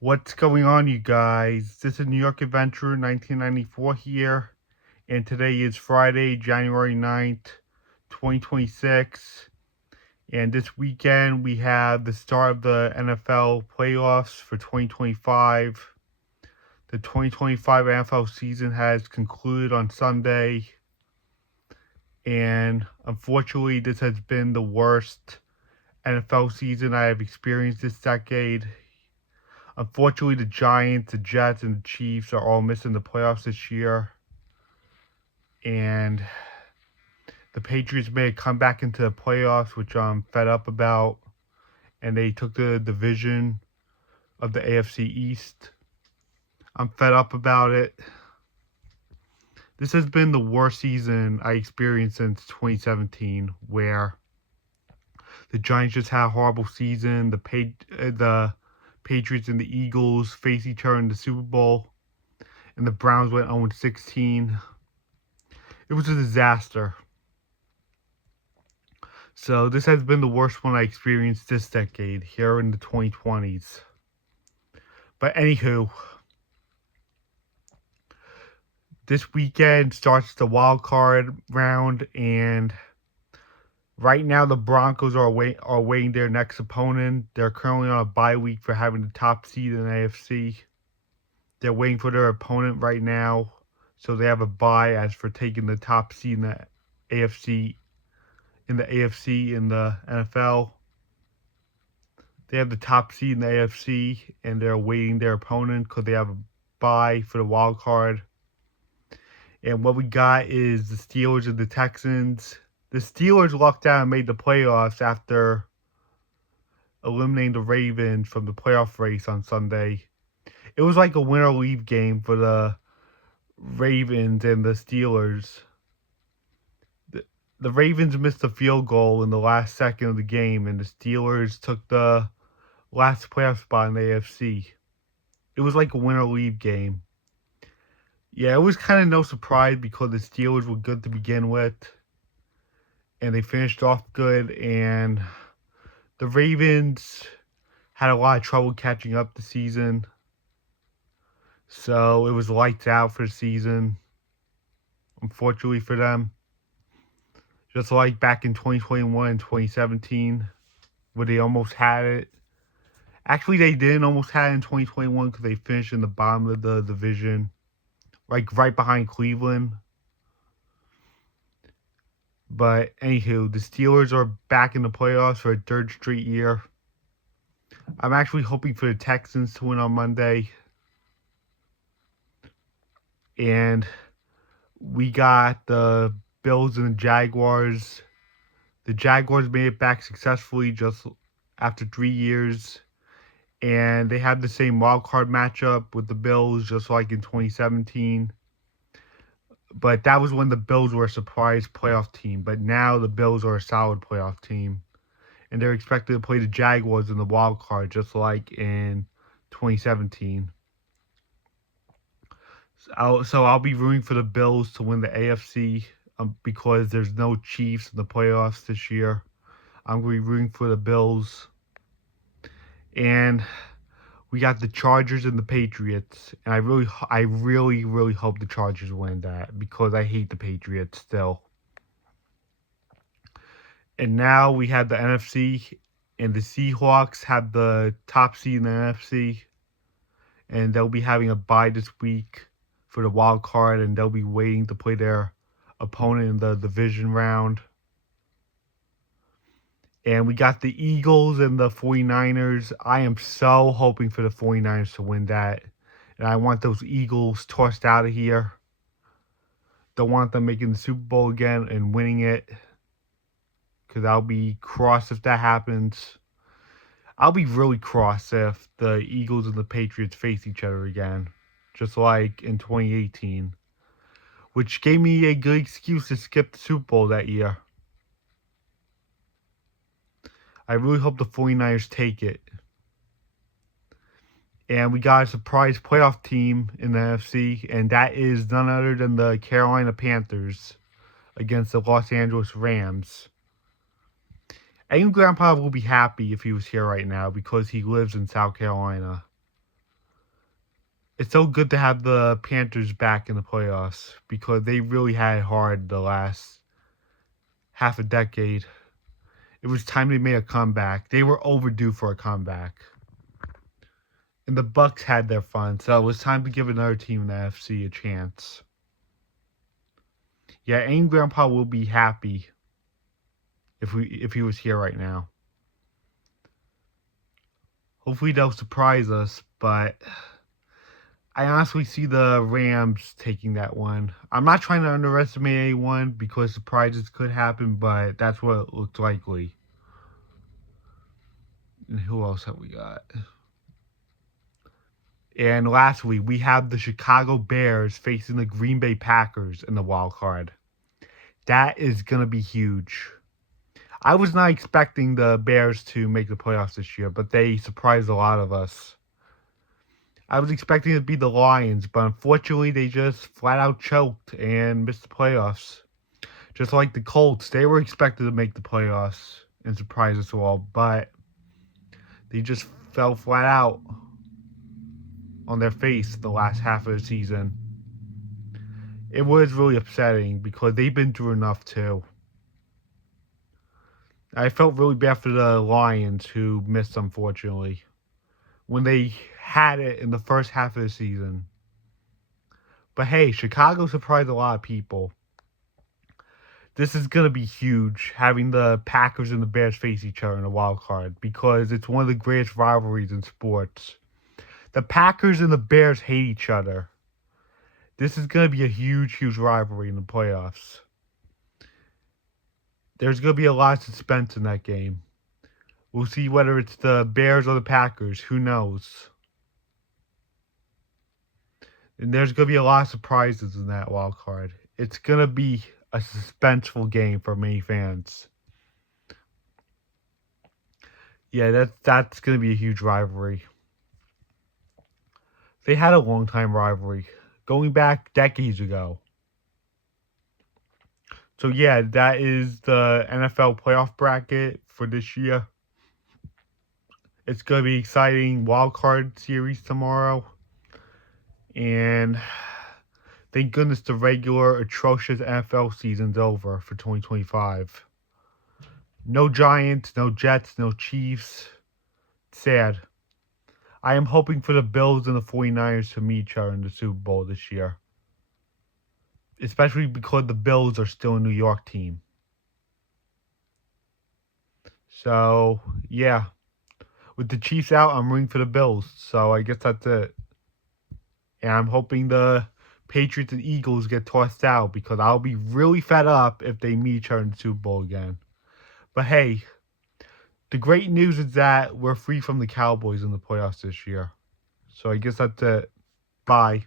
What's going on, you guys? This is New York Adventure 1994 here, and today is Friday, January 9th, 2026. And this weekend, we have the start of the NFL playoffs for 2025. The 2025 NFL season has concluded on Sunday, and unfortunately, this has been the worst NFL season I have experienced this decade. Unfortunately, the Giants, the Jets, and the Chiefs are all missing the playoffs this year. And the Patriots made a comeback into the playoffs, which I'm fed up about. And they took the division of the AFC East. I'm fed up about it. This has been the worst season I experienced since 2017, where the Giants just had a horrible season. The Patriots and the Eagles face each other in the Super Bowl, and the Browns went 0-16. It was a disaster. So this has been the worst one I experienced this decade here in the 2020s. But anywho, this weekend starts the wild card round, and right now the Broncos are awaiting their next opponent. They're currently on a bye week for having the top seed in the AFC. They're waiting for their opponent right now, so they have a bye as for taking the top seed in the AFC in the NFL. They have the top seed in the AFC, and they're awaiting their opponent because they have a bye for the wild card. And what we got is the Steelers and the Texans. The Steelers lucked out and made the playoffs after eliminating the Ravens from the playoff race on Sunday. It was like a win or leave game for the Ravens and the Steelers. The Ravens missed a field goal in the last second of the game, and the Steelers took the last playoff spot in the AFC. It was like a win or leave game. Yeah, it was kind of no surprise because the Steelers were good to begin with, and they finished off good, and the Ravens had a lot of trouble catching up the season. So it was lights out for the season, unfortunately for them. Just like back in 2021 and 2017, where they almost had it. Actually, they didn't almost have it in 2021 because they finished in the bottom of the division, like right behind Cleveland. But anywho, the Steelers are back in the playoffs for a third straight year. I'm actually hoping for the Texans to win on Monday. And we got the Bills and the Jaguars. The Jaguars made it back successfully just after 3 years. And they had the same wild card matchup with the Bills, just like in 2017. But that was when the Bills were a surprise playoff team. But now the Bills are a solid playoff team. And they're expected to play the Jaguars in the wild card, just like in 2017. So I'll be rooting for the Bills to win the AFC because there's no Chiefs in the playoffs this year. I'm going to be rooting for the Bills. And we got the Chargers and the Patriots, and I really hope the Chargers win that because I hate the Patriots still. And now we have the NFC, and the Seahawks have the top seed in the NFC, and they'll be having a bye this week for the wild card, and they'll be waiting to play their opponent in the division round. And we got the Eagles and the 49ers. I am so hoping for the 49ers to win that. And I want those Eagles tossed out of here. Don't want them making the Super Bowl again and winning it. Because I'll be cross if that happens. I'll be really cross if the Eagles and the Patriots face each other again. Just like in 2018. Which gave me a good excuse to skip the Super Bowl that year. I really hope the 49ers take it. And we got a surprise playoff team in the NFC, and that is none other than the Carolina Panthers against the Los Angeles Rams. And Grandpa will be happy if he was here right now because he lives in South Carolina. It's so good to have the Panthers back in the playoffs because they really had it hard the last half a decade. It was time they made a comeback. They were overdue for a comeback. And the Bucks had their fun, so it was time to give another team in the NFC a chance. Yeah, Aim Grandpa will be happy if he was here right now. Hopefully they'll surprise us, but I honestly see the Rams taking that one. I'm not trying to underestimate anyone because surprises could happen, but that's what it looks likely. And who else have we got? And lastly, we have the Chicago Bears facing the Green Bay Packers in the wild card. That is going to be huge. I was not expecting the Bears to make the playoffs this year, but they surprised a lot of us. I was expecting it to be the Lions, but unfortunately they just flat out choked and missed the playoffs. Just like the Colts, they were expected to make the playoffs and surprise us all, but they just fell flat out on their face the last half of the season. It was really upsetting because they've been through enough too. I felt really bad for the Lions who missed, unfortunately, when they had it in the first half of the season. But hey, Chicago surprised a lot of people. This is going to be huge, having the Packers and the Bears face each other in the wild card, because it's one of the greatest rivalries in sports. The Packers and the Bears hate each other. This is going to be a huge, huge rivalry in the playoffs. There's going to be a lot of suspense in that game. We'll see whether it's the Bears or the Packers. Who knows? And there's going to be a lot of surprises in that wild card. It's going to be a suspenseful game for many fans. Yeah, that's going to be a huge rivalry. They had a long time rivalry, going back decades ago. So yeah, that is the NFL playoff bracket for this year. It's going to be exciting wild card series tomorrow. And thank goodness the regular atrocious NFL season's over for 2025. No Giants, no Jets, no Chiefs. Sad. I am hoping for the Bills and the 49ers to meet each other in the Super Bowl this year. Especially because the Bills are still a New York team. So, yeah. With the Chiefs out, I'm rooting for the Bills. So, I guess that's it. And I'm hoping the Patriots and Eagles get tossed out because I'll be really fed up if they meet each other in the Super Bowl again. But hey, the great news is that we're free from the Cowboys in the playoffs this year. So I guess that's it. Bye.